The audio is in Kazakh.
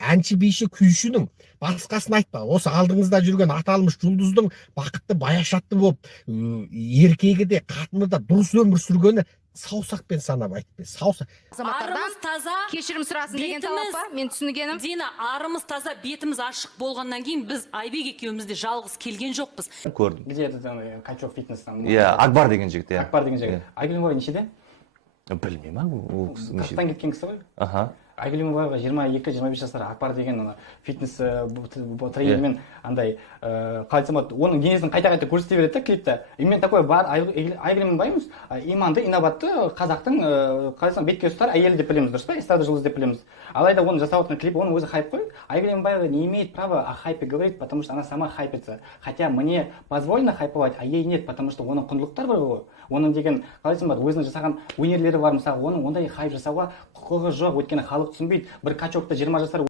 әнші биші күйшінің басқасын айтпа, осы алдыңызда жүрген аталмыш жұлдыздың бақытты баяшатты болып еркегі де қатыны да дұрыс өмір сүргені саусақпен санап айтып бер. Саусақ. Арымыз таза, кешірім сұрасын деген талап бар, мен түсінгенім. Дина, арымыз таза, бетіміз ашық болғаннан кейін біз Айбек екеуміз де жалғыз келген жоқпыз. Көрдім. Где это качок фитнес там? Иә, Акбар деген жігіт, иә. Акбар деген жігіт. Айгүл Мой нешеде? Білмеймін, ол кісі нешеде. Қырықтан кеткен кісі ғой. Аха. Айгүл Мойға 22-25 жасар. Акбар деген фитнес тренермен андай қалай айтсам болады, оның денесін қайта-қайта көрсете береді да клипте. Мен такой бар, Айгүл Мойымыз иманды, инабатты қазақтың қалай айтсам бетке ұстар әйелі деп білеміз, дұрыс па? Эстрада жұлдызы деп білеміз. Алайда оның жасап отырған клип, оның өзі хайп қой. Айгүл Мойва не имеет права о хайпе говорить, потому что она сама хайпится. Хотя мне позволено хайповать, а ей нет, потому что оның құндылықтар бар ғой. Оның деген қалай айтсам болады, өзінің жасаған өнерлері бар, мысалы, оның ондай хайп жасауға құқығы жоқ, өйткені халық түсінбейді. Бір качокты 20 жасар